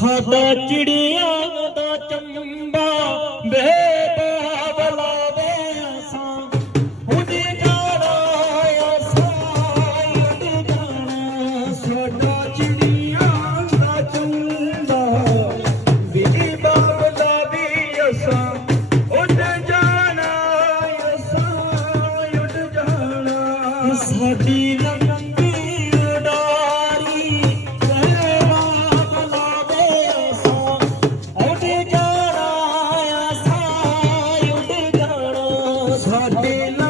ਸਾਡਾ ਚਿੜੀਆਂ ਦਾ ਚੰਬਾ ਬੇਬਾਵਲਾ ਵੇ ਅਸਾਂ ਉੱਡ ਜਾਣਾ ਅਸਾਂ ਉੱਡ ਜਾਣਾ ਸਾਡਾ ਚਿੜੀਆਂ ਦਾ ਚੰਦਾ ਬਿਜ਼ੀ ਬਾਬਲਾ ਅਸਾਂ, ਉੱਡ ਜਾਣਾ ਅਸਾਂ ਉੱਡ ਜਾਣਾ। ਸਾਡੀ ঘটিল